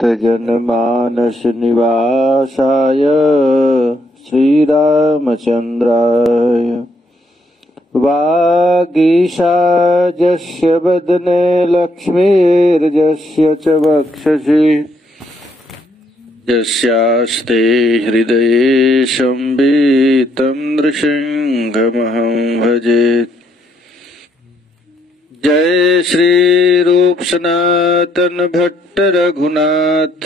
जनमानस निवासाय श्रीरामचन्द्राय वागीशाजस्य वदने लक्ष्मीर्यस्य च वक्षसि यस्यास्ते हृदये संवितं नृसिंहमहं भजे। जय श्री रूप सनातन भट्ट रघुनाथ,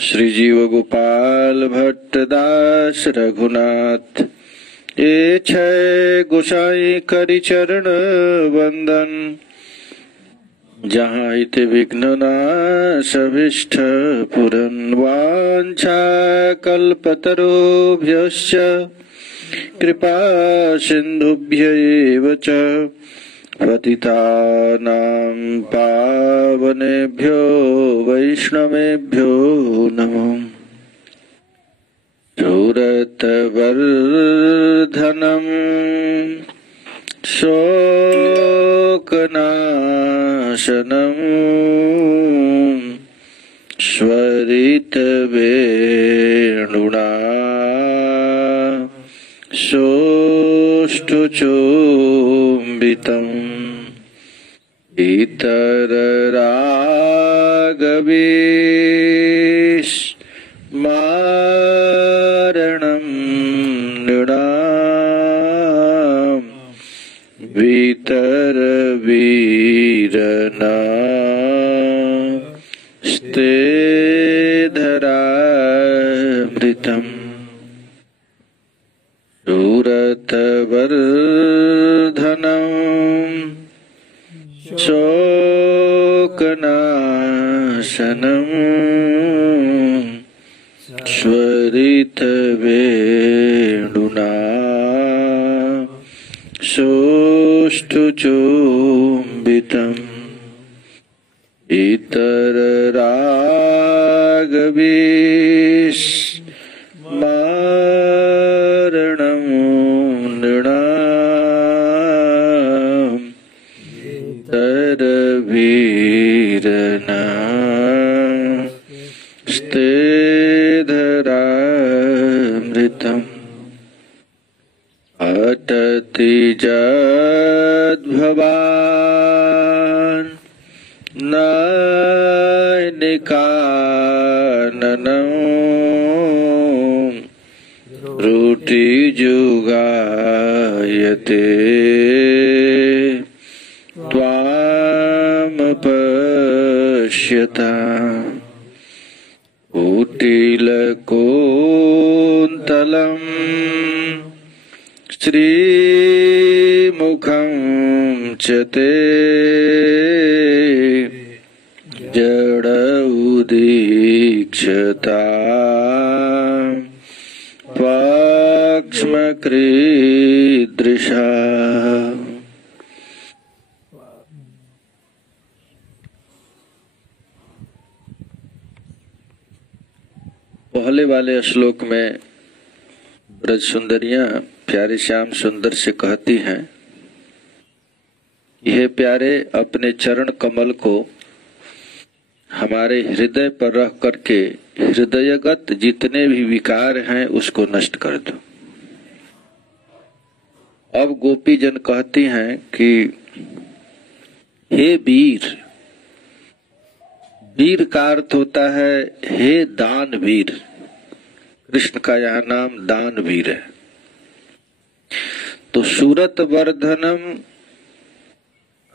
श्री जीव गोपाल भट्ट दास रघुनाथ। ये छय गोसाई करि चरण वंदन, जहाँ हित विघ्न नाश अभीष्ट पूरन। वांछा कल्पतरुभ्यश्च कृपा सिन्धुभ्य च पतितानां पावनेभ्यो वैष्णवेभ्यो नमो। शूरतवर्धनम् शोकनाशनम् स्वरितवेणुना सोष्ठुचुम्बितम्। इतररागविस्मारणं नृणां वितरवीरना स्तेधरामृतम्। शूरतवर्धनम् शोकनाशनम् स्वरितवेणुना सोष्ठुचुम्बितम्। इतररागविस्मारणं नृणां तरवीरना स्तेधरामृतम्। अटति जद्भवान् नैनिकाननम् त्रुटिजुगायते त्वामपश्यता। कुटिलकुन्तलम् श्रीमुखं च ते जड उदीक्षता पाक्ष्मकृदृशा। पहले वाले श्लोक में ब्रज सुंदरियां प्यारे श्याम सुंदर से कहती हैं, यह प्यारे अपने चरण कमल को हमारे हृदय पर रख करके हृदयगत जितने भी विकार हैं उसको नष्ट कर दो। अब गोपी जन कहती हैं कि हे वीर, वीर का अर्थ होता है हे दानवीर। कृष्ण का यह नाम दानवीर है। तो सूरत वर्धनम,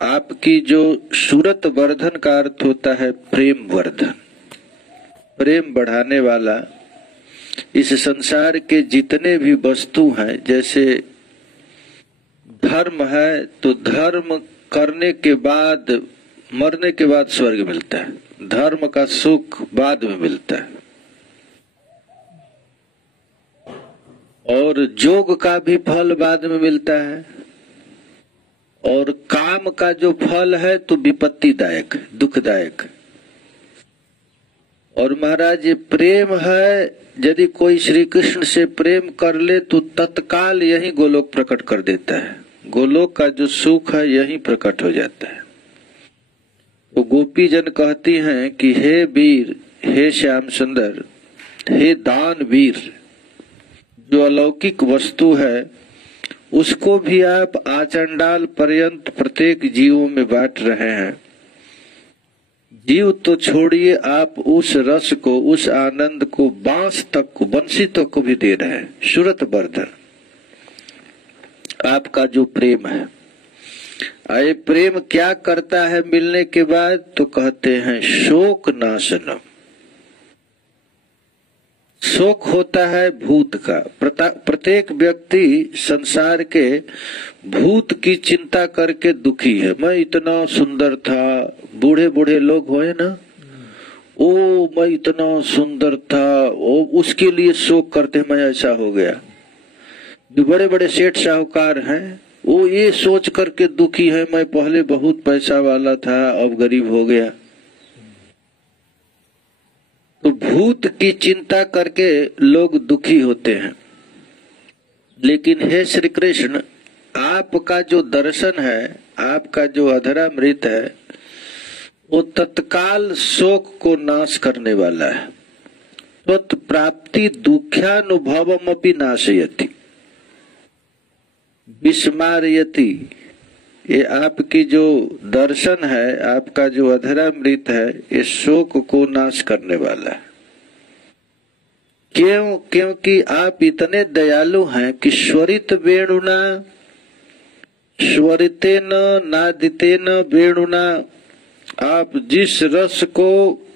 आपकी जो सूरत वर्धन का अर्थ होता है प्रेम वर्धन, प्रेम बढ़ाने वाला। इस संसार के जितने भी वस्तु हैं, जैसे धर्म है तो धर्म करने के बाद मरने के बाद स्वर्ग मिलता है, धर्म का सुख बाद में मिलता है। और जोग का भी फल बाद में मिलता है, और काम का जो फल है तो विपत्तिदायक, दुखदायक। और महाराज ये प्रेम है, यदि कोई श्री कृष्ण से प्रेम कर ले तो तत्काल यही गोलोक प्रकट कर देता है। गोलोक का जो सुख है यही प्रकट हो जाता है। तो गोपी जन कहती हैं कि हे वीर, हे श्याम सुंदर, हे दानवीर, जो अलौकिक वस्तु है उसको भी आप आचंडाल पर्यंत प्रत्येक जीवों में बांट रहे हैं। जीव तो छोड़िए, आप उस रस को, उस आनंद को बांस तक को, बंसी तक को भी दे रहे हैं। सूरत वर्धन, आपका जो प्रेम है, ये प्रेम क्या करता है मिलने के बाद? तो कहते हैं शोक नाशनम। शोक होता है भूत का। प्रत्येक व्यक्ति संसार के भूत की चिंता करके दुखी है। मैं इतना सुंदर था, बूढ़े बूढ़े लोग होए ना, ओ मैं इतना सुंदर था, ओ उसके लिए शोक करते, मैं ऐसा हो गया। जो बड़े बड़े सेठ साहूकार हैं वो ये सोच करके दुखी है, मैं पहले बहुत पैसा वाला था, अब गरीब हो गया। तो भूत की चिंता करके लोग दुखी होते हैं। लेकिन हे श्री कृष्ण, आपका जो दर्शन है, आपका जो अधरामृत है, वो तत्काल शोक को नाश करने वाला है। त्वत् प्राप्ति दुख्यानुभवम अपि नाशयति विस्मारयति। ये आपकी जो दर्शन है, आपका जो अधरामृत है, ये शोक को नाश करने वाला है। क्यों? क्योंकि आप इतने दयालु हैं कि स्वरित वेणुना स्वरितेन नादितेन वेणुना, आप जिस रस को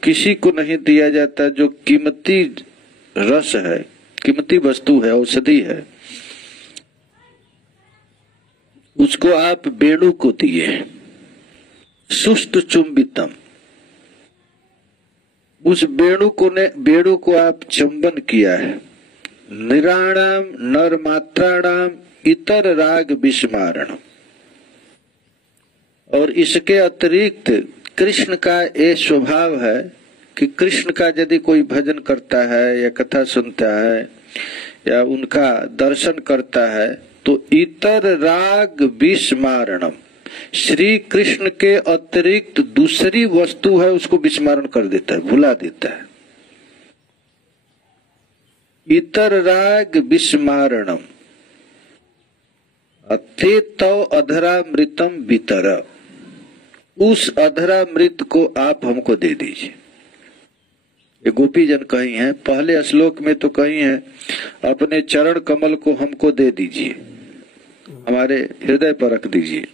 किसी को नहीं दिया जाता, जो कीमती रस है, कीमती वस्तु है, औषधि है, उसको आप वेणु को दिए। सुष्ट चुंबितम, उस वेणु को आप चुंबन किया है। निराणाम नर मात्राणाम इतर राग विस्मारण। और इसके अतिरिक्त कृष्ण का ये स्वभाव है कि कृष्ण का यदि कोई भजन करता है या कथा सुनता है या उनका दर्शन करता है तो इतर राग विस्मारणम, श्री कृष्ण के अतिरिक्त दूसरी वस्तु है उसको विस्मरण कर देता है, भुला देता है। इतर राग विस्मरणम अथे तो अधरामृतम वितर, उस अधरामृत को आप हमको दे दीजिए। ये गोपी जन कही हैं, पहले श्लोक में तो कही है अपने चरण कमल को हमको दे दीजिए, हमारे हृदय पर रख दीजिए।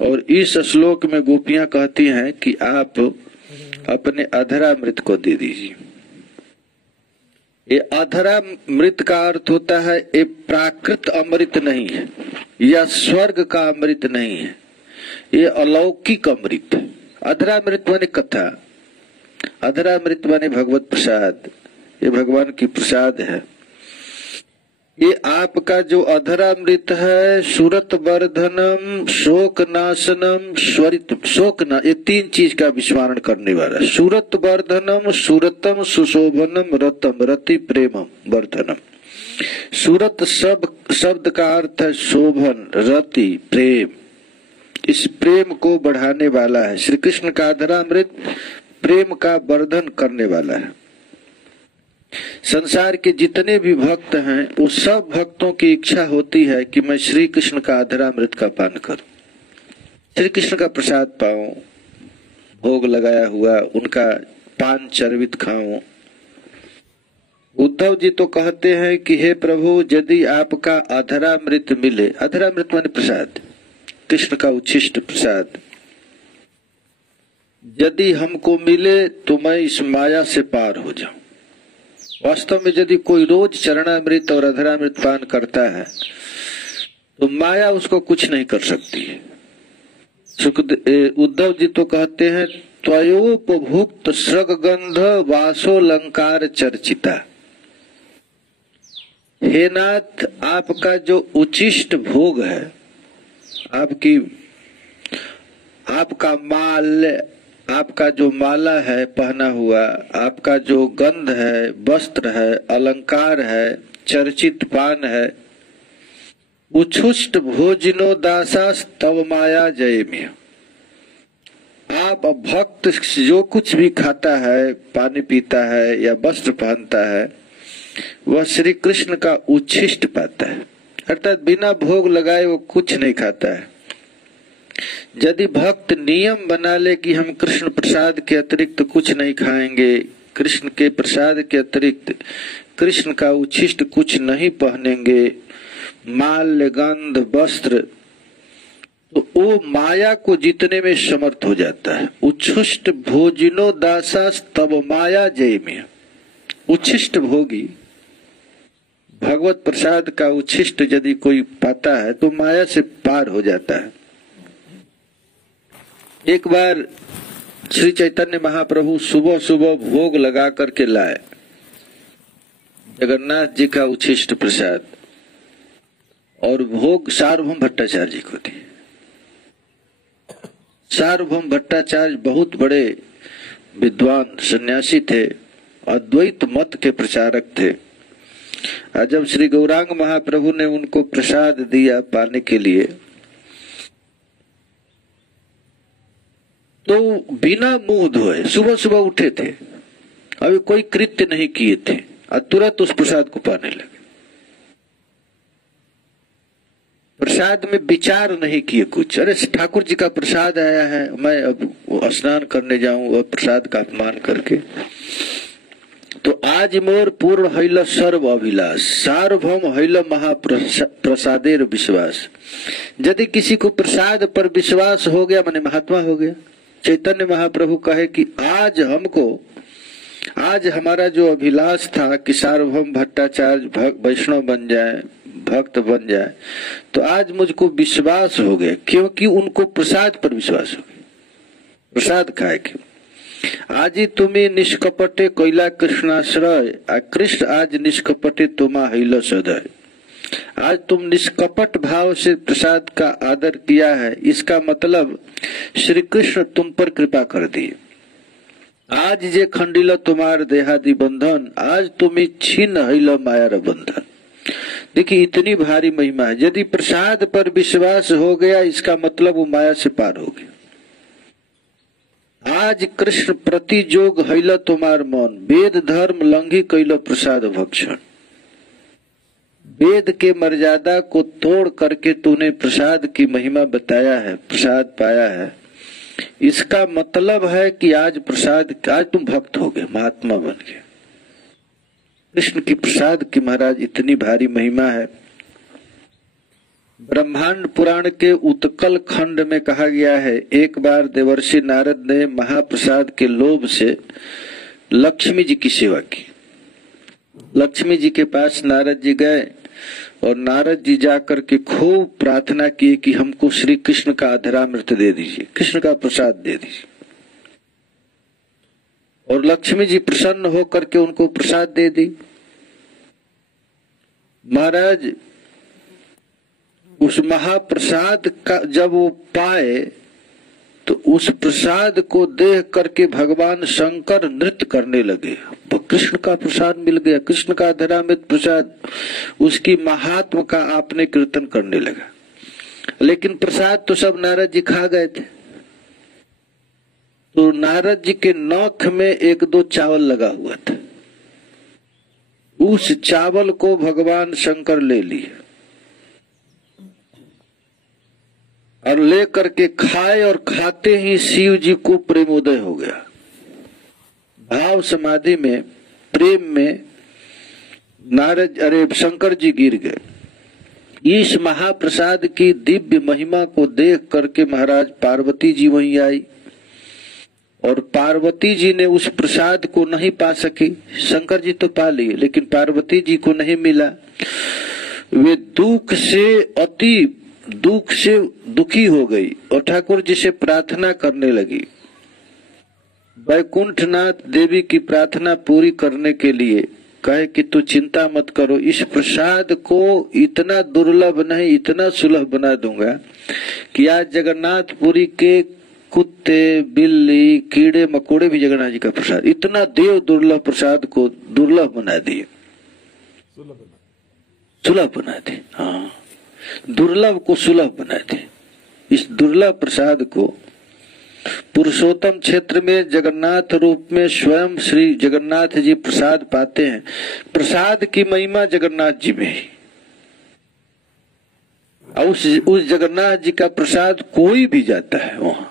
और इस श्लोक में गोपियां कहती हैं कि आप अपने अधरामृत को दे दीजिए। ये अधरामृत का अर्थ होता है ये प्राकृत अमृत नहीं है या स्वर्ग का अमृत नहीं है, ये अलौकिक अमृत। अधरामृत माने कथा, अधरामृत माने भगवत प्रसाद, ये भगवान की प्रसाद है। ये आपका जो अधरामृत है, सूरत वर्धनम, शोक नाशनम, स्वरित शोक ना, ये तीन चीज का विस्मरण करने वाला। सूरत वर्धनम, सूरतम सुशोभनम, रतम रति प्रेमम वर्धनम। सूरत शब्द का अर्थ है शोभन, रति, प्रेम। इस प्रेम को बढ़ाने वाला है। श्री कृष्ण का अधरामृत प्रेम का वर्धन करने वाला है। संसार के जितने भी भक्त हैं, उस सब भक्तों की इच्छा होती है कि मैं श्री कृष्ण का अधरामृत का पान करूं, श्री कृष्ण का प्रसाद पाऊं, भोग लगाया हुआ उनका पान चर्वित खाऊं। उद्धव जी तो कहते हैं कि हे प्रभु, यदि आपका अधरामृत मिले, अधरामृत माने प्रसाद, कृष्ण का उच्छिष्ट प्रसाद यदि हमको मिले तो मैं इस माया से पार हो जाऊं। वास्तव में यदि कोई रोज चरणामृत और अधरामृत पान करता है तो माया उसको कुछ नहीं कर सकती है। उद्धव जी तो कहते हैं त्वयोपभुक्त सृगगंध वासोलंकार चर्चिता। हे नाथ, आपका जो उच्छिष्ट भोग है, आपका माल, आपका जो माला है पहना हुआ, आपका जो गंध है, वस्त्र है, अलंकार है, चर्चित पान है, उच्छुष्ट भोजिनो दासास तव माया जयम्य। आप भक्त जो कुछ भी खाता है, पानी पीता है या वस्त्र पहनता है, वह श्री कृष्ण का उच्छिष्ट पाता है, अर्थात बिना भोग लगाए वो कुछ नहीं खाता है। यदि भक्त नियम बना ले कि हम कृष्ण प्रसाद के अतिरिक्त कुछ नहीं खाएंगे, कृष्ण के प्रसाद के अतिरिक्त कृष्ण का उच्छिष्ट कुछ नहीं पहनेंगे, माल्य गंध वस्त्र, तो वो माया को जीतने में समर्थ हो जाता है। उच्छिष्ट भोजिनो दासा तब माया जय में। उच्छिष्ट भोगी भगवत प्रसाद का उच्छिष्ट यदि कोई पाता है तो माया से पार हो जाता है। एक बार श्री चैतन्य महाप्रभु सुबह सुबह भोग लगा करके लाए जगन्नाथ जी का उच्छिष्ट प्रसाद, और भोग सार्वभौम भट्टाचार्य जी को दी। सार्वभौम भट्टाचार्य बहुत बड़े विद्वान सन्यासी थे, अद्वैत मत के प्रचारक थे। और जब श्री गौरांग महाप्रभु ने उनको प्रसाद दिया पाने के लिए, तो बिना मुंह धोए सुबह सुबह उठे थे, अभी कोई कृत्य नहीं किए थे, और तुरंत उस प्रसाद को पाने लगे। प्रसाद में विचार नहीं किए कुछ, अरे ठाकुर जी का प्रसाद आया है, मैं अब स्नान करने जाऊं वह प्रसाद का अपमान करके। तो आज मोर पूर्ण हैल सर्व अभिलाष, सार्वभौम हैल महाप्रसादेर विश्वास। यदि किसी को प्रसाद पर विश्वास हो गया माने महात्मा हो गया। चैतन्य महाप्रभु कहे कि आज हमारा जो अभिलाष था कि सार्वभौम भट्टाचार्य वैष्णव बन जाए, भक्त बन जाए, तो आज मुझको विश्वास हो गया, क्योंकि उनको प्रसाद पर विश्वास हो गया। प्रसाद खाए क्यों? आज ही तुम्हें निष्कपटे कोयला कृष्णाश्रय, कृष्ण आज निष्कपटे तुम्हा हैल सदय। आज तुम निष्कपट भाव से प्रसाद का आदर किया है, इसका मतलब श्री कृष्ण तुम पर कृपा कर दिए। आज जे खंडिल तुम्हार देहादि बंधन, आज तुम्हें छीन हैल मायार बंधन। देखिए इतनी भारी महिमा है। यदि प्रसाद पर विश्वास हो गया, इसका मतलब वो माया से पार हो गया। आज कृष्ण प्रति जोग हैल तुम्हार मन, वेद धर्म लंघी कैल प्रसाद भक्षण। वेद के मर्यादा को तोड़ करके तूने प्रसाद की महिमा बताया है, प्रसाद पाया है। इसका मतलब है कि आज तुम भक्त हो गए, महात्मा बन गए। कृष्ण की प्रसाद की महाराज इतनी भारी महिमा है। ब्रह्मांड पुराण के उत्कल खंड में कहा गया है, एक बार देवर्षि नारद ने महाप्रसाद के लोभ से लक्ष्मी जी की सेवा की। लक्ष्मी जी के पास नारद जी गए और नारद जी जाकर के खूब प्रार्थना की कि हमको श्री कृष्ण का अधरामृत दे दीजिए, कृष्ण का प्रसाद दे दीजिए। और लक्ष्मी जी प्रसन्न होकर के उनको प्रसाद दे दी। महाराज उस महाप्रसाद का जब वो पाए तो उस प्रसाद को देख करके भगवान शंकर नृत्य करने लगे। कृष्ण का प्रसाद मिल गया, कृष्ण का अधरामृत प्रसाद, उसकी महात्म का आपने कीर्तन करने लगा। लेकिन प्रसाद तो सब नारद जी खा गए थे। तो नारद जी के नौख में एक दो चावल लगा हुआ था, उस चावल को भगवान शंकर ले लिए और ले करके खाए, और खाते ही शिव जी को प्रेमोदय हो गया। भाव समाधि में, प्रेम में शंकर जी गिर गए। इस महाप्रसाद की दिव्य महिमा को देख करके महाराज पार्वती जी वहीं आई, और पार्वती जी ने उस प्रसाद को नहीं पा सकी। शंकर जी तो पा लिए, लेकिन पार्वती जी को नहीं मिला। वे दुख से दुखी हो गई और ठाकुर जी से प्रार्थना करने लगी। वैकुंठनाथ देवी की प्रार्थना पूरी करने के लिए कहे कि तू चिंता मत करो, इस प्रसाद को इतना दुर्लभ नहीं, इतना सुलभ बना दूंगा कि आज जगन्नाथपुरी के कुत्ते, बिल्ली, कीड़े मकोड़े भी जगन्नाथ जी का प्रसाद, इतना देव दुर्लभ प्रसाद को दुर्लभ बना दिए, सुलभ बना दिए। हाँ, दुर्लभ को सुलभ बना दिए। इस दुर्लभ प्रसाद को पुरुषोत्तम क्षेत्र में जगन्नाथ रूप में स्वयं श्री जगन्नाथ जी प्रसाद पाते हैं। प्रसाद की महिमा जगन्नाथ जी में ही, और उस जगन्नाथ जी का प्रसाद कोई भी जाता है, वहां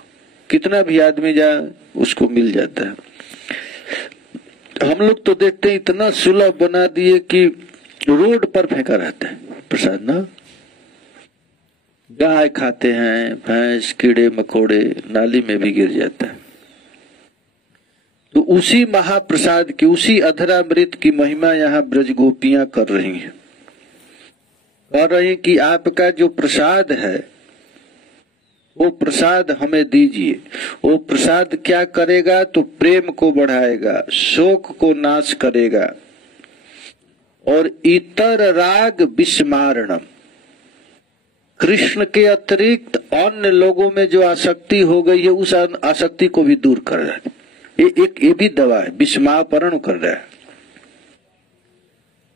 कितना भी आदमी जाए उसको मिल जाता है। हम लोग तो देखते हैं इतना सुलभ बना दिए कि रोड पर फेंका रहता है प्रसाद ना। गाय खाते हैं, भैंस, कीड़े मकोड़े नाली में भी गिर जाता है। तो उसी महाप्रसाद की, उसी अधरामृत की महिमा यहाँ ब्रज गोपियां कर रही हैं। कह रही कि आपका जो प्रसाद है वो प्रसाद हमें दीजिए। वो प्रसाद क्या करेगा? तो प्रेम को बढ़ाएगा, शोक को नाश करेगा, और इतर राग विस्मारणम, कृष्ण के अतिरिक्त अन्य लोगों में जो आसक्ति हो गई है उस आसक्ति को भी दूर कर रहा है। ये भी दवा है, विस्मापरण कर रहा है।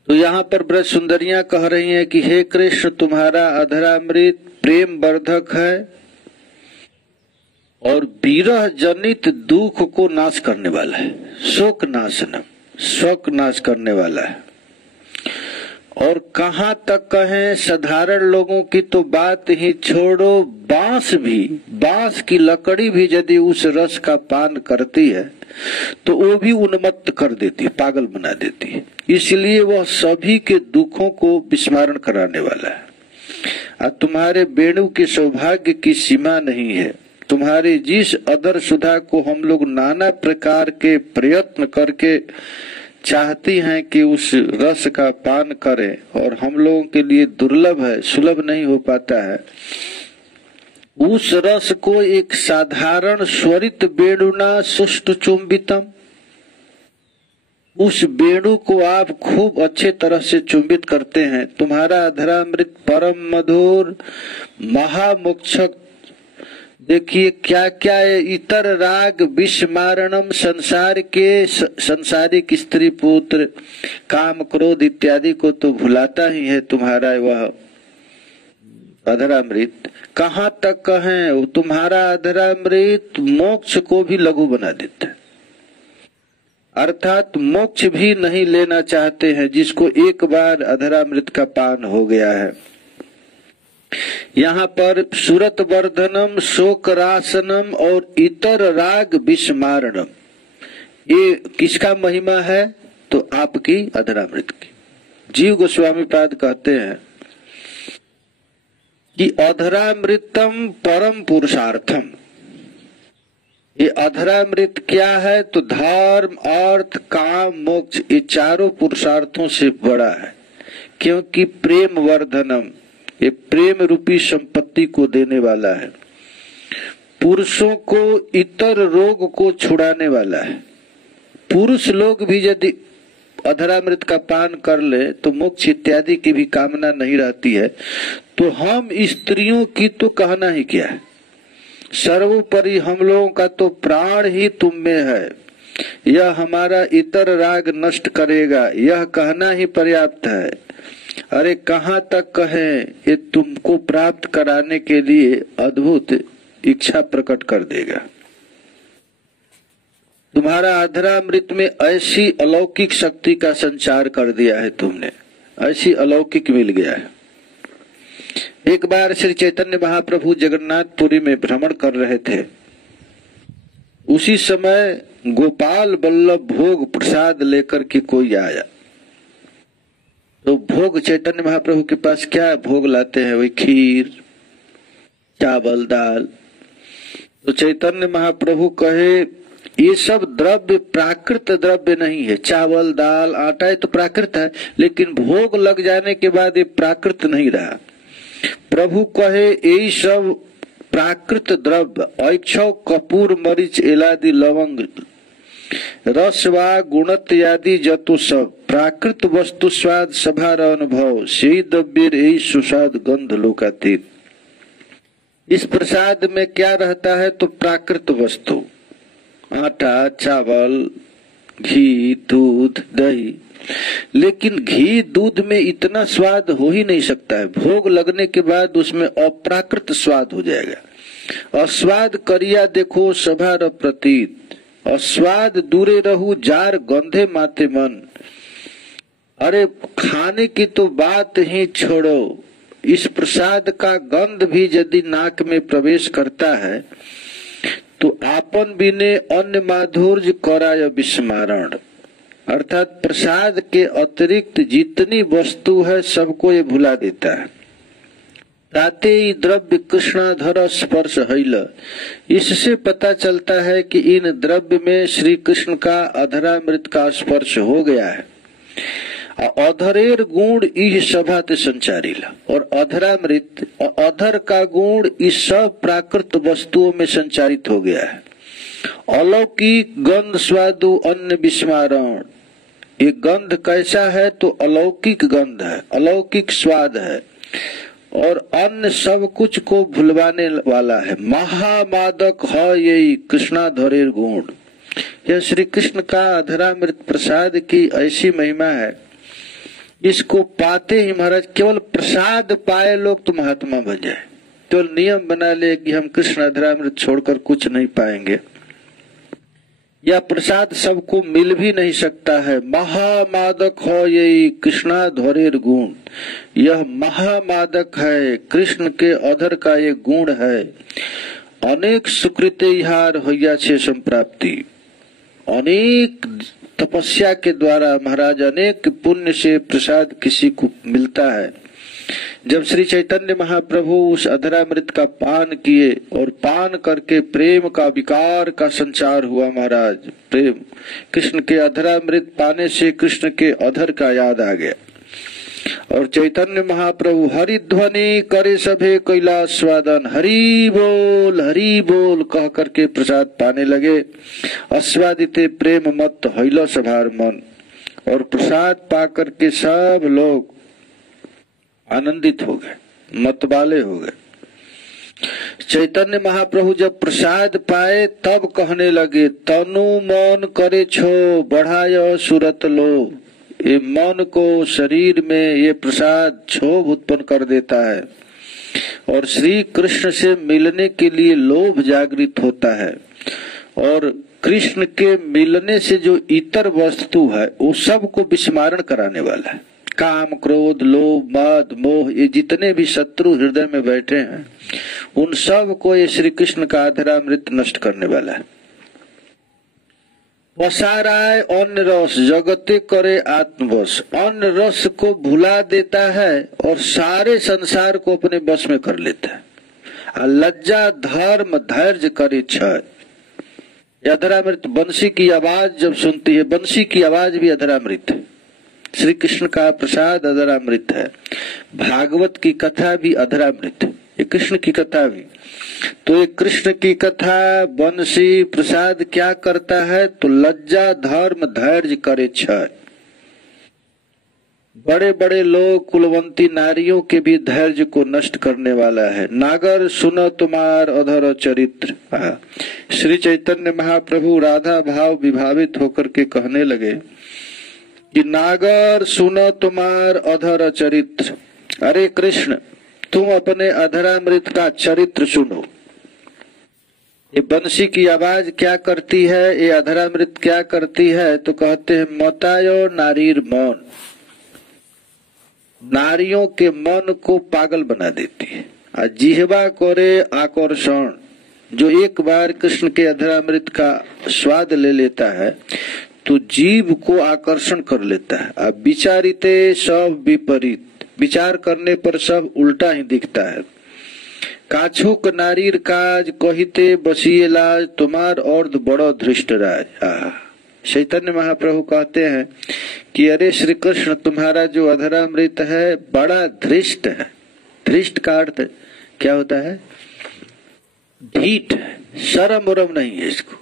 तो यहाँ पर ब्रज सुंदरियां कह रही हैं कि हे कृष्ण, तुम्हारा अधरामृत प्रेम वर्धक है और विरह जनित दुख को नाश करने वाला है, शोक नाशनम, शोक नाश करने वाला है। और कहाँ तक कहें, साधारण लोगों की तो बात ही छोड़ो, बांस की लकड़ी भी यदि उस रस का पान करती है तो वो भी उन्मत्त कर देती है, पागल बना देती है। इसलिए वह सभी के दुखों को विस्मरण कराने वाला है। और तुम्हारे वेणु के सौभाग्य की सीमा नहीं है। तुम्हारी जिस अधर सुधा को हम लोग नाना प्रकार के प्रयत्न करके चाहती हैं कि उस रस का पान करें, और हम लोगों के लिए दुर्लभ है, सुलभ नहीं हो पाता है, उस रस को एक साधारण स्वरित वेणुना सुष्ट चुंबितम, उस वेणु को आप खूब अच्छे तरह से चुंबित करते हैं। तुम्हारा अधरामृत परम मधुर महामोक्षक। देखिए क्या क्या है, इतर राग विस्मारणम, संसार के संसारिक स्त्री पुत्र काम क्रोध इत्यादि को तो भुलाता ही है तुम्हारा वह अधरामृत। कहाँ तक कहें, तुम्हारा अधरामृत मोक्ष को भी लघु बना देता है, अर्थात मोक्ष भी नहीं लेना चाहते हैं जिसको एक बार अधरामृत का पान हो गया है। यहाँ पर सुरत वर्धनम, शोकरासनम और इतर राग विस्मारणम, ये किसका महिमा है? तो आपकी अधरामृत की। जीव गोस्वामी पाद कहते हैं कि अधरामृतम परम पुरुषार्थम। ये अधरामृत क्या है? तो धर्म, अर्थ, काम, मोक्ष, ये चारों पुरुषार्थों से बड़ा है। क्योंकि प्रेम वर्धनम, ये प्रेम रूपी संपत्ति को देने वाला है, पुरुषों को इतर रोग को छुड़ाने वाला है। पुरुष लोग भी यदि अधरामृत का पान कर ले तो मोक्ष इत्यादि की भी कामना नहीं रहती है। तो हम स्त्रियों की तो कहना ही क्या है, सर्वोपरि हम लोगों का तो प्राण ही तुम में है। यह हमारा इतर राग नष्ट करेगा, यह कहना ही पर्याप्त है। अरे कहाँ तक कहें, ये तुमको प्राप्त कराने के लिए अद्भुत इच्छा प्रकट कर देगा। तुम्हारा अधरामृत में ऐसी अलौकिक शक्ति का संचार कर दिया है तुमने, ऐसी अलौकिक मिल गया है। एक बार श्री चैतन्य महाप्रभु जगन्नाथपुरी में भ्रमण कर रहे थे। उसी समय गोपाल बल्लभ भोग प्रसाद लेकर के कोई आया। तो भोग चैतन्य महाप्रभु के पास क्या भोग लाते हैं? वही खीर, चावल, दाल। तो चैतन्य महाप्रभु कहे ये सब द्रव्य प्राकृत द्रव्य नहीं है। चावल, दाल, आटा ये तो प्राकृत है, लेकिन भोग लग जाने के बाद ये प्राकृत नहीं रहा। प्रभु कहे यही सब प्राकृत द्रव्य, ऐक्षव, कपूर, मरीच, इलादि, लवंग, रसवा, गुणत आदि जतो सब प्राकृत वस्तु स्वाद सभार अनुभव से दब्बीर यही सुस्वाद गंध लोकातीत। इस प्रसाद में क्या रहता है? तो प्राकृत वस्तु, आटा, चावल, घी, दूध, दही। लेकिन घी दूध में इतना स्वाद हो ही नहीं सकता है। भोग लगने के बाद उसमें अप्राकृत स्वाद हो जाएगा। अस्वाद करिया देखो सभार प्रतीत, अस्वाद दूरे रहू जार गंधे माते मन। अरे खाने की तो बात ही छोड़ो, इस प्रसाद का गंध भी यदि नाक में प्रवेश करता है तो आपन बिने अन्य माधुर्य कराय विस्मरण, अर्थात प्रसाद के अतिरिक्त जितनी वस्तु है सबको ये भुला देता है। ताते ही द्रव्य कृष्णाधर स्पर्श हैल, इससे पता चलता है कि इन द्रव्य में श्री कृष्ण का अधरामृत का स्पर्श हो गया है। अधरेर गुण इस सभा ते संचारिला, और अधरामृत अधर का गुण इस सब प्राकृत वस्तुओं में संचारित हो गया है। अलौकिक गंध स्वादु अन्य विस्मरण, ये गंध कैसा है तो अलौकिक गंध है, अलौकिक स्वाद है और अन्य सब कुछ को भुलवाने वाला है। महामादक है यही कृष्णाधरेर गुण, यह श्री कृष्ण का अधरामृत प्रसाद की ऐसी महिमा है, इसको पाते ही महाराज केवल प्रसाद पाए लोग तो महात्मा बन जाए, केवल नियम बना ले कि हम कृष्ण अधरामृत छोड़कर कुछ नहीं पाएंगे। यह प्रसाद सबको मिल भी नहीं सकता है। महामादक हो यही कृष्णाधरेर गुण, यह महामादक है, कृष्ण के अधर का ये गुण है। अनेक सुकृते हार होया छे संप्राप्ति, अनेक तपस्या के द्वारा महाराज अनेक पुण्य से प्रसाद किसी को मिलता है। जब श्री चैतन्य महाप्रभु उस अधरामृत का पान किए और पान करके प्रेम का विकार का संचार हुआ महाराज, प्रेम कृष्ण के अधरामृत पाने से कृष्ण के अधर का याद आ गया और चैतन्य महाप्रभु हरि ध्वनि करे सभे कैलाश स्वादन, हरि बोल कह करके प्रसाद पाने लगे। आस्वादिते प्रेम मत हैलो सभार मन, और प्रसाद पा करके सब लोग आनंदित हो गए, मतवाले हो गए। चैतन्य महाप्रभु जब प्रसाद पाए तब कहने लगे, तनु मन करे छो बढ़ायो सुरत लो, ये मन को शरीर में ये प्रसाद क्षोभ उत्पन्न कर देता है और श्री कृष्ण से मिलने के लिए लोभ जागृत होता है, और कृष्ण के मिलने से जो इतर वस्तु है वो सबको विस्मरण कराने वाला है। काम क्रोध लोभ मद मोह ये जितने भी शत्रु हृदय में बैठे हैं उन सब को ये श्री कृष्ण का अधरामृत नष्ट करने वाला है। वसाराय अन्य रस जगते करे आत्मवश, अन्य रस को भुला देता है और सारे संसार को अपने बस में कर लेता है। लज्जा धर्म धैर्य करे क्षय, अधरामृत बंसी की आवाज जब सुनती है, बंसी की आवाज भी अधरामृत है, श्री कृष्ण का प्रसाद अधरामृत है। भागवत की कथा भी अधरामृत है, ये कृष्ण की कथा भी। तो ये कृष्ण की कथा बंसी प्रसाद क्या करता है तो लज्जा धर्म धैर्य करे क्षय। बड़े बड़े लोग कुलवंती नारियों के भी धैर्य को नष्ट करने वाला है। नागर सुन तुम्हार अधर चरित्र, श्री चैतन्य महाप्रभु राधा भाव विभावित होकर के कहने लगे कि नागर सुन तुम्हार अधर चरित्र, अरे कृष्ण तुम अपने अधरामृत का चरित्र सुनो। ये बंसी की आवाज क्या करती है, ये अधरामृत क्या करती है तो कहते हैं मतायो नारीर मौन, नारियों के मन को पागल बना देती है। जिह्वा करे आकर्षण, जो एक बार कृष्ण के अधरामृत का स्वाद ले लेता है तो जीव को आकर्षण कर लेता है। अब विचारिते सब विपरीत, विचार करने पर सब उल्टा ही दिखता है। काछुक नारीर काज कहिते बसिए लाज, तुम्हार अर्ध बड़ो धृष्ट राज। चैतन्य महाप्रभु कहते हैं कि अरे श्री कृष्ण तुम्हारा जो अधरामृत है बड़ा धृष्ट है। धृष्ट का अर्थ क्या होता है? ढीठ है, शर्म उरम नहीं है इसको।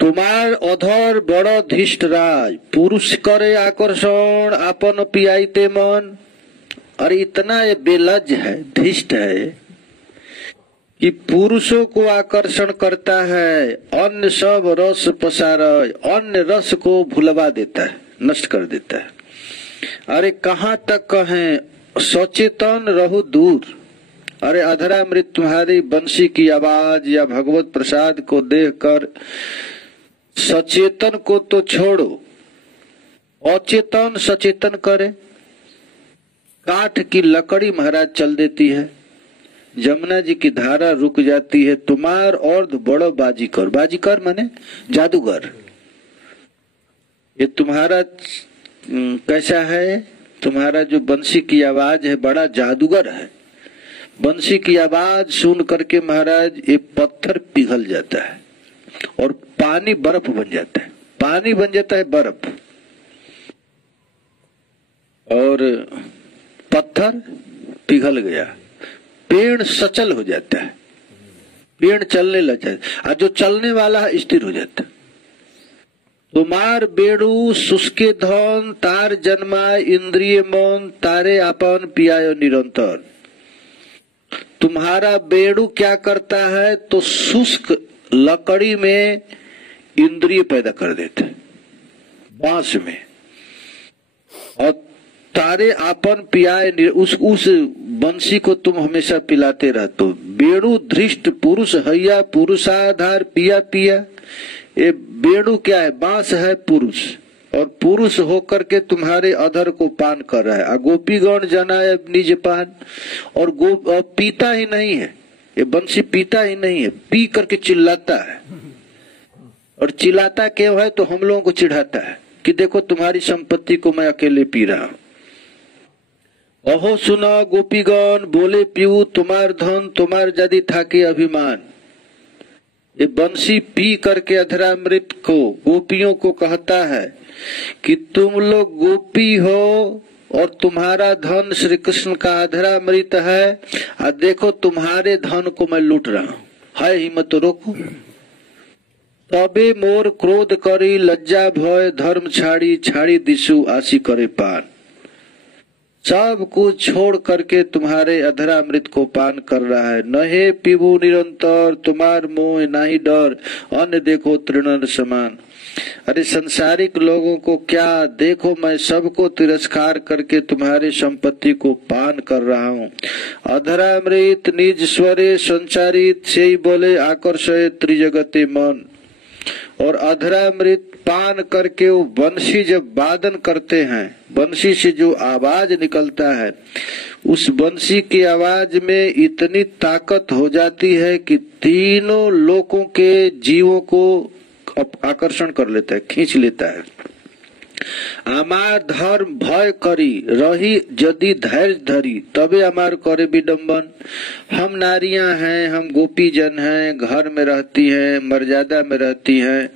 तुम्हार अधर बड़ो धिष्ट राज, पुरुष करे आकर्षण आपन पियाईते मन। और इतना ये बेलज है, धिष्ट है कि पुरुषों को आकर्षण करता है, अन्य सब रस पसार, अन्य रस को भुलवा देता है, नष्ट कर देता है। अरे कहाँ तक कहें, सचेतन रहु दूर, अरे अधरामृत तुम्हारी बंसी की आवाज या भगवत प्रसाद को देखकर सचेतन को तो छोड़ो, अचेतन सचेतन करे। काठ की लकड़ी महाराज चल देती है, जमुना जी की धारा रुक जाती है। तुम्हार और बड़ो बाजीकर, बाजीकर माने जादूगर। ये तुम्हारा कैसा है? तुम्हारा जो बंसी की आवाज है बड़ा जादूगर है। बंसी की आवाज सुन करके महाराज ये पत्थर पिघल जाता है और पानी बर्फ बन जाता है, पानी बन जाता है बर्फ, और पत्थर पिघल गया, पेड़ सचल हो जाता है, पेड़ चलने लग जाता है, और जो चलने वाला है स्थिर हो जाता है। तुम्हार बेड़ू सुस्के धन तार जन्माय इंद्रिय मौन तारे आपन पियायो निरंतर। तुम्हारा बेड़ू क्या करता है? तो शुष्क लकड़ी में इंद्रिय पैदा कर देते, बांस में, और तारे आपन पियाए उस बंसी को तुम हमेशा पिलाते रहते हो। बेड़ू धृष्ट पुरुष हैया पुरुषाधार पिया पिया। ये बेड़ू क्या है? बांस है पुरुष, और पुरुष होकर के तुम्हारे अधर को पान कर रहा है। गोपीगण जनाय निज पान, और पीता ही नहीं है, ये बंसी पीता ही नहीं है, पी करके चिल्लाता है। और चिल्लाता क्यों है? तो हम लोगों को चिढ़ाता है कि देखो तुम्हारी संपत्ति को मैं अकेले पी रहा हूं। अहो सुना गोपीगण बोले पीऊ तुम्हार धन तुम्हार यदि था के अभिमान। ये बंसी पी करके अधरामृत को गोपियों को कहता है कि तुम लोग गोपी हो और तुम्हारा धन श्री कृष्ण का अधरामृत है, और देखो तुम्हारे धन को मैं लूट रहा हूं, है हिम्मत तो रोको। तबे मोर क्रोध करी लज्जा भय धर्म छाड़ी छाड़ी दिशु आशी करे पान। सब कुछ छोड़ करके तुम्हारे अधरामृत को पान कर रहा है। नहे पीबू निरंतर तुम्हार मोह नाही डर, अन्य देखो तृण समान। अरे संसारिक लोगों को क्या देखो, मैं सबको तिरस्कार करके तुम्हारी संपत्ति को पान कर रहा हूँ। अधरामृत निज स्वरे संचारित से ही बोले आकर्षय त्रिजगते मन। और अधरामृत पान करके वो बंसी जब वादन करते हैं, बंसी से जो आवाज निकलता है, उस बंसी की आवाज में इतनी ताकत हो जाती है कि तीनों लोकों के जीवों को आकर्षण कर लेता है, खींच लेता है। आमार धर्म भय करी रही यदि धैर्य धरी तबे हमार करे विडम्बन। हम नारियां हैं, हम गोपी जन हैं, घर में रहती हैं, मर्यादा में रहती हैं,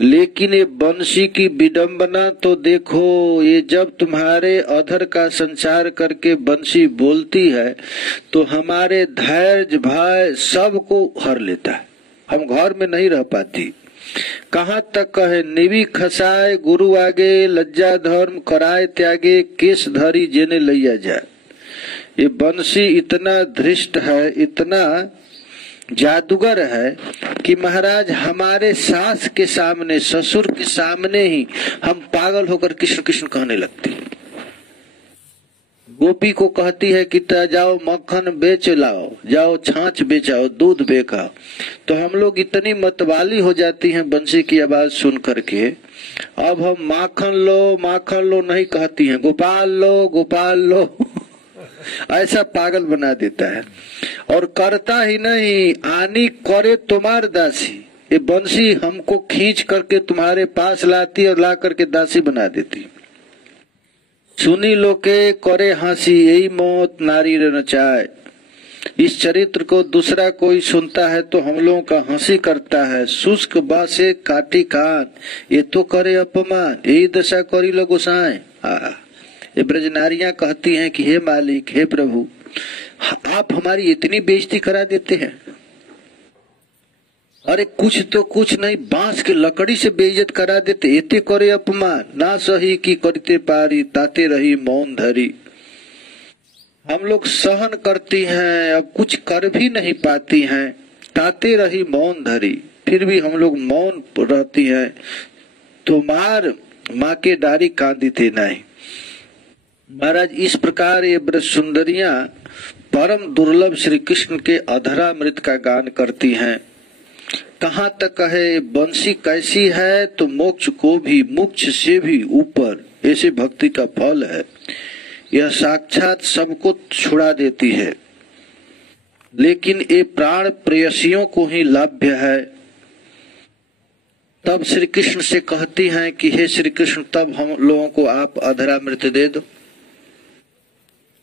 लेकिन ये बंसी की विडम्बना तो देखो। ये जब तुम्हारे अधर का संचार करके बंसी बोलती है तो हमारे धैर्य भय सबको हर लेता है, हम घर में नहीं रह पाती। कहाँ तक कहे निवी खसाए गुरु आगे लज्जा धर्म कराए त्यागे केस धरी जेने लैया जाए। ये बंसी इतना धृष्ट है, इतना जादूगर है कि महाराज हमारे सास के सामने, ससुर के सामने ही हम पागल होकर कृष्ण कृष्ण कहने लगते। गोपी को कहती है कि जाओ मक्खन बेच लाओ, जाओ छाछ बेचाओ, दूध बेचाओ। तो हम लोग इतनी मतवाली हो जाती हैं बंसी की आवाज सुन करके, अब हम माखन लो नहीं कहती हैं, गोपाल लो ऐसा पागल बना देता है। और करता ही नहीं, आनी करे तुम्हार दासी। ये बंसी हमको खींच करके तुम्हारे पास लाती और ला करके दासी बना देती। सुनी लोके करे हंसी यही मौत नारी नचाए। इस चरित्र को दूसरा कोई सुनता है तो हम लोगों का हंसी करता है। शुष्क बासे काटी कान ये तो करे अपमान, यही दशा करी लो गोसाएं। ये ब्रज नारियां कहती हैं कि हे मालिक, हे प्रभु, आप हमारी इतनी बेइज्जती करा देते हैं। अरे कुछ तो कुछ नहीं, बांस के लकड़ी से बेइज्जत करा देते। एते करे अपमान ना सही की करते पारी ताते रही मौन धरी। हम लोग सहन करती हैं, अब कुछ कर भी नहीं पाती हैं, ताते रही मौन धरी, फिर भी हम लोग मौन रहती हैं। तुम्हार माँ के डारी कांदी थे नहीं। महाराज इस प्रकार ये ब्रज सुंदरियां परम दुर्लभ श्री कृष्ण के अधरामृत का गान करती हैं। कहाँ तक है बंसी कैसी है तो मोक्ष को भी मोक्ष से भी ऊपर ऐसे भक्ति का फल है। यह साक्षात सबको छुड़ा देती है, लेकिन ये प्राण प्रेयसियों को ही लाभ्य है। तब श्री कृष्ण से कहती हैं कि हे श्री कृष्ण, तब हम लोगों को आप अधरामृत दे दो।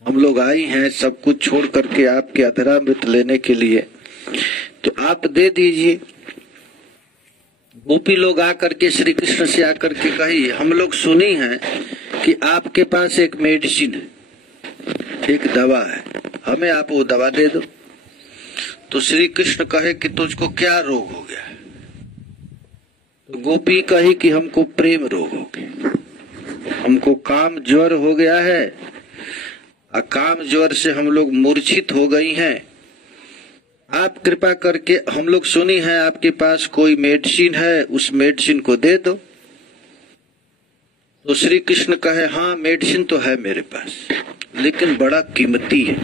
हम लोग आई हैं सब कुछ छोड़ करके आपके अधरामृत लेने के लिए, तो आप दे दीजिए। गोपी लोग आकर के श्री कृष्ण से आकर के कही, हम लोग सुनी है कि आपके पास एक मेडिसिन है, एक दवा है, हमें आप वो दवा दे दो। तो श्री कृष्ण कहे कि तुझको क्या रोग हो गया? तो गोपी कही कि हमको प्रेम रोग हो गया, हमको काम ज्वर हो गया है, और काम ज्वर से हम लोग मूर्छित हो गई हैं। आप कृपा करके, हम लोग सुनी है आपके पास कोई मेडिसिन है, उस मेडिसिन को दे दो। तो श्री कृष्ण कहे, हाँ मेडिसिन तो है मेरे पास, लेकिन बड़ा कीमती है,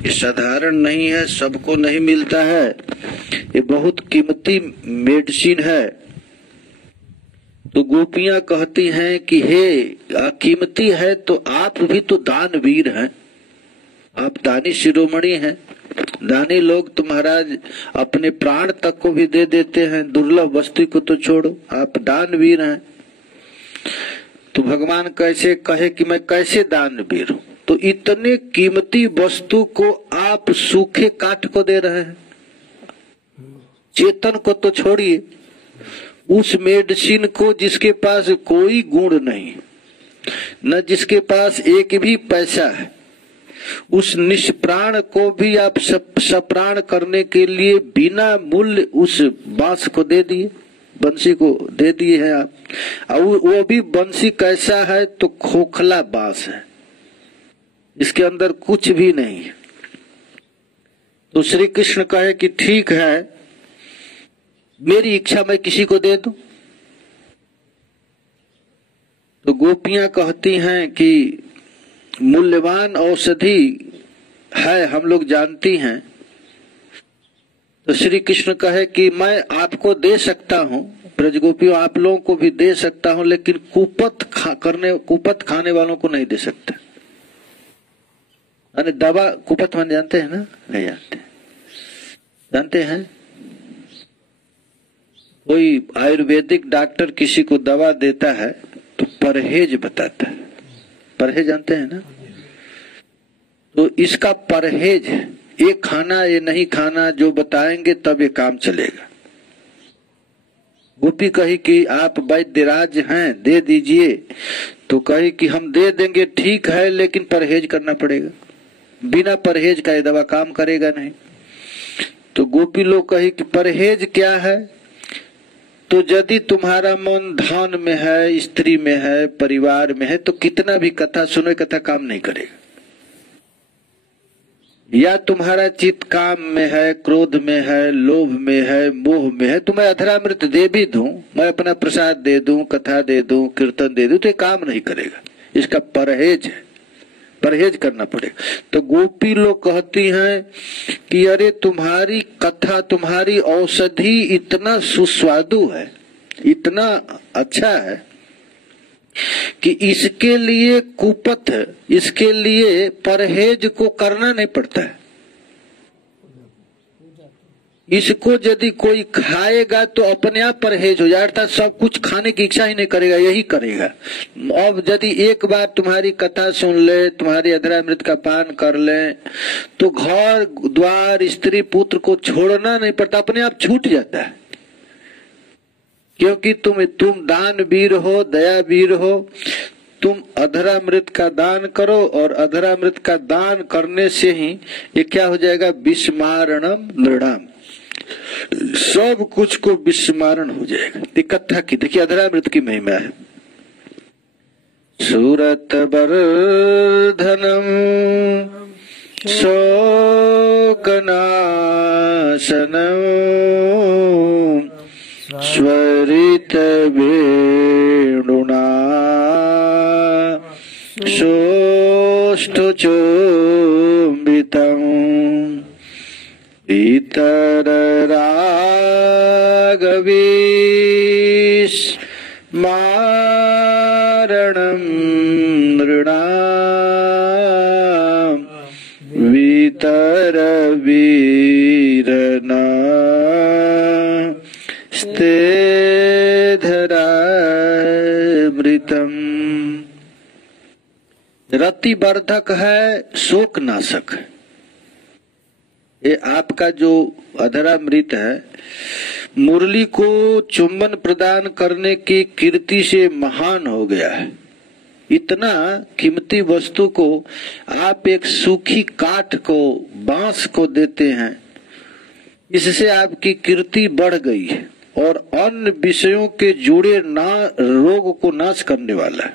ये साधारण नहीं है, सबको नहीं मिलता है, ये बहुत कीमती मेडिसिन है। तो गोपियां कहती हैं कि हे कीमती है तो आप भी तो दानवीर हैं, आप दानी शिरोमणि हैं, दानी लोग तो महाराज अपने प्राण तक को भी दे देते हैं, दुर्लभ वस्तु को तो छोड़ो, आप दानवीर हैं। तो भगवान कैसे कहे कि मैं कैसे दानवीर हूं? तो इतने कीमती वस्तु को आप सूखे काठ को दे रहे हैं, चेतन को तो छोड़िए, उस मेडिसिन को जिसके पास कोई गुण नहीं, न जिसके पास एक भी पैसा है, उस निष्प्राण को भी आप सप्राण करने के लिए बिना मूल्य उस बांस को दे दिए, बंसी को दे दिए हैं आप। और वो भी बंसी कैसा है तो खोखला बांस है, इसके अंदर कुछ भी नहीं है। तो श्री कृष्ण कहे कि ठीक है, मेरी इच्छा मैं किसी को दे दूं। तो गोपियां कहती हैं कि मूल्यवान औषधि है, हम लोग जानती हैं। तो श्री कृष्ण कहे कि मैं आपको दे सकता हूं, ब्रजगोपियों आप लोगों को भी दे सकता हूं, लेकिन कुपथ खाने वालों को नहीं दे सकता। अरे दवा कुपथ मान जानते हैं ना? नहीं जानते? जानते हैं? कोई आयुर्वेदिक डॉक्टर किसी को दवा देता है तो परहेज बताता है, परहेज जानते हैं ना? तो इसका परहेज, ये खाना ये नहीं खाना, जो बताएंगे तब ये काम चलेगा। गोपी कही कि आप वैद्यराज हैं, दे दीजिए। तो कही कि हम दे देंगे, ठीक है, लेकिन परहेज करना पड़ेगा, बिना परहेज का ये दवा काम करेगा नहीं। तो गोपी लोग कही कि परहेज क्या है? तो यदि तुम्हारा मन धन में है, स्त्री में है, परिवार में है, तो कितना भी कथा सुनो, कथा काम नहीं करेगा। या तुम्हारा चित्त काम में है, क्रोध में है, लोभ में है, मोह में है, तो मैं अधरामृत दे भी दूं, मैं अपना प्रसाद दे दूं, कथा दे दूं, कीर्तन दे दूं, तो ये काम नहीं करेगा। इसका परहेज है, परहेज करना पड़ेगा। तो गोपी लोग कहती हैं कि अरे तुम्हारी कथा, तुम्हारी औषधि इतना सुस्वादु है, इतना अच्छा है कि इसके लिए कुपथ, इसके लिए परहेज को करना नहीं पड़ता है। इसको यदि कोई खाएगा तो अपने आप परहेज हो जाए, अर्थात सब कुछ खाने की इच्छा ही नहीं करेगा, यही करेगा। अब यदि एक बार तुम्हारी कथा सुन ले, तुम्हारी अधरामृत का पान कर ले, तो घर द्वार स्त्री पुत्र को छोड़ना नहीं पड़ता, अपने आप छूट जाता है। क्योंकि तुम दानवीर हो, दयावीर हो, तुम अधरामृत का दान करो, और अधरामृत का दान करने से ही ये क्या हो जाएगा? विस्मारणम नृणाम, सब कुछ को विस्मारण हो जाएगा। कथा की देखिए, अधरामृत की महिमा है। सूरत वर्धनम शोकनाशनम स्वरित वेणुना सोष्ठ चोम्बितम् इतररागविस्मारणम् नृणाम् वितरवीरना स्तेधरामृतम्। रतिवर्धक है, शोक नाशक है। ये आपका जो अधरामृत है मुरली को चुंबन प्रदान करने की कीर्ति से महान हो गया है। इतना कीमती वस्तु को आप एक सूखी काठ को, बांस को देते हैं, इससे आपकी कीर्ति बढ़ गई है और अन्य विषयों के जुड़े रोग को नाश करने वाला है।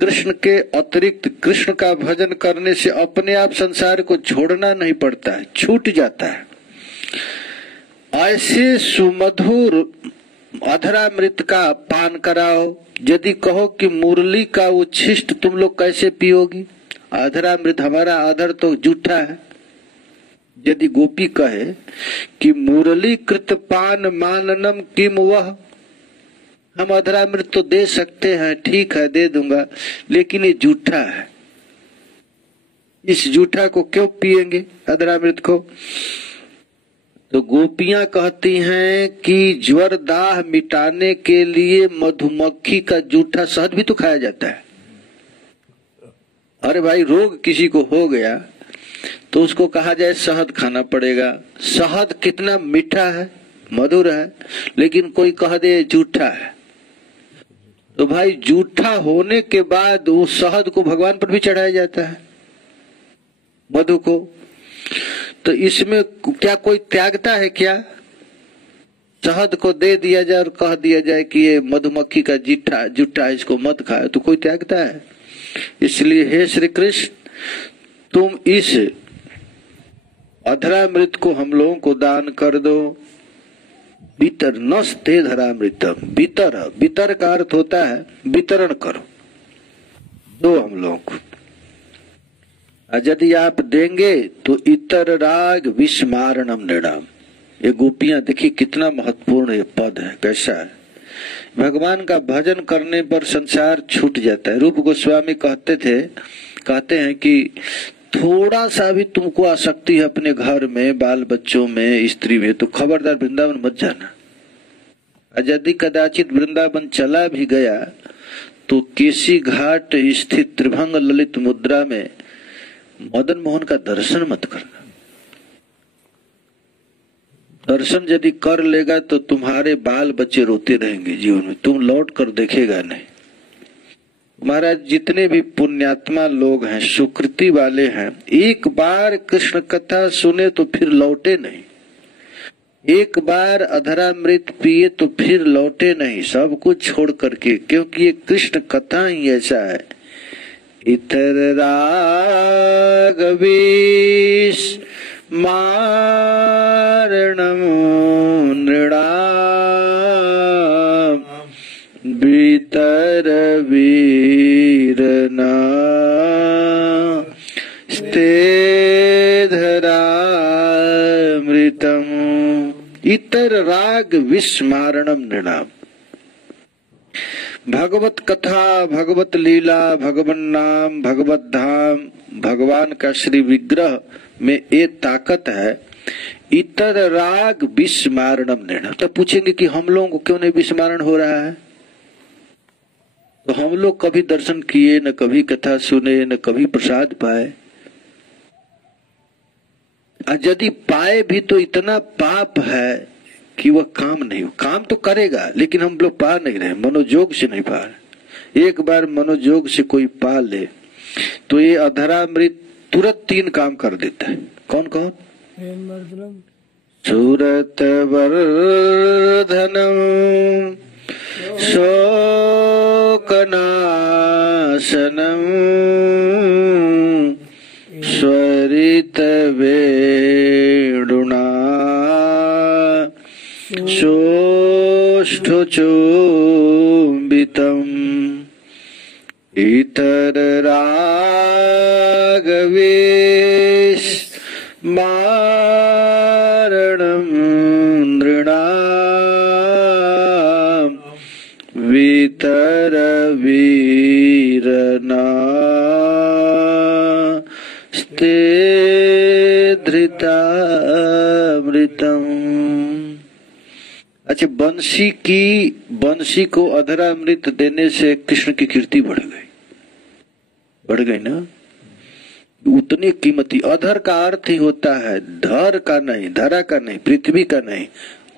कृष्ण के अतिरिक्त कृष्ण का भजन करने से अपने आप संसार को छोड़ना नहीं पड़ता है, छूट जाता है। ऐसे सुमधुर अधरामृत का पान कराओ। यदि कहो कि मुरली का उच्छिष्ट तुम लोग कैसे पियोगी, अधरामृत हमारा अधर तो जूठा है। यदि गोपी कहे कि मुरली कृत पान माननम किम वह, हम अधरामृत तो दे सकते हैं, ठीक है दे दूंगा, लेकिन ये जूठा है, इस जूठा को क्यों पिएंगे अधरामृत को। तो गोपियां कहती हैं कि ज्वर दाह मिटाने के लिए मधुमक्खी का जूठा शहद भी तो खाया जाता है। अरे भाई, रोग किसी को हो गया तो उसको कहा जाए शहद खाना पड़ेगा। शहद कितना मीठा है, मधुर है, लेकिन कोई कह दे जूठा है। तो भाई जूठा होने के बाद उस शहद को भगवान पर भी चढ़ाया जाता है, मधु को। तो इसमें क्या कोई त्यागता है क्या? शहद को दे दिया जाए और कह दिया जाए कि ये मधुमक्खी का जूठा है, इसको मत खाओ, तो कोई त्यागता है? इसलिए हे श्री कृष्ण, तुम इस अधरामृत को हम लोगों को दान कर दो। वितर नस्ते धरामृतम, वितर का अर्थ होता है वितरण करो, दो हम लोगों को। यदि आप देंगे तो इतर राग विस्मारणम नृणाम। ये गोपियां देखिए कितना महत्वपूर्ण ये पद है, कैसा है। भगवान का भजन करने पर संसार छूट जाता है। रूप गोस्वामी कहते हैं कि थोड़ा सा भी तुमको आसक्ति है अपने घर में, बाल बच्चों में, स्त्री में, तो खबरदार वृंदावन मत जाना। यदि कदाचित वृंदावन चला भी गया तो केसी घाट स्थित त्रिभंग ललित मुद्रा में मदन मोहन का दर्शन मत करना। दर्शन यदि कर लेगा तो तुम्हारे बाल बच्चे रोते रहेंगे जीवन में, तुम लौट कर देखेगा नहीं। महाराज, जितने भी पुण्यात्मा लोग हैं, सुकृति वाले हैं, एक बार कृष्ण कथा सुने तो फिर लौटे नहीं, एक बार अधरामृत पिए तो फिर लौटे नहीं, सब कुछ छोड़ करके, क्योंकि ये कृष्ण कथा ही ऐसा है। इतर रागवीस मारणम नृणाम वितर वीरना स्तेधरामृतम इतर राग विस्मारणम नृणाम। भगवत कथा, भगवत लीला, भगवान नाम, भगवत धाम, भगवान का श्री विग्रह में ये ताकत है। इतर राग विस्मारणम नृणाम। तो पूछेंगे कि हम लोगों को क्यों नहीं विस्मारण हो रहा है? तो हम लोग कभी दर्शन किए न, कभी कथा सुने न, कभी प्रसाद पाए। यदि पाए भी तो इतना पाप है कि वह काम नहीं, काम तो करेगा लेकिन हम लोग पा नहीं रहे, मनोयोग से नहीं पा रहे। एक बार मनोयोग से कोई पा ले तो ये अधरामृत तुरंत 3 काम कर देता है। कौन कौन? सूरत वर्धनम, शोकनाशनम, स्वरित वेणुना, सोष्ठचुम्बितम्, इतररागविस्मारणम भीतर रागवेश मारणं नृणां वितर वीरनास्ते धृतामृतम्। अच्छा, बंशी को अधरामृत देने से कृष्ण की कीर्ति बढ़ गई ना। उतनी कीमती। अधर का अर्थ ही होता है धर का नहीं, धरा का नहीं, पृथ्वी का नहीं,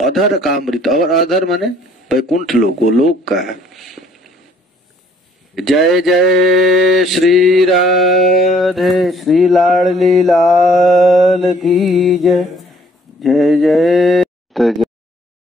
अधर का अमृत। और अधर माने वैकुंठ लोक, वो लोक का है। जय जय श्री राधे श्री लाडली लाल की जय। जय जय।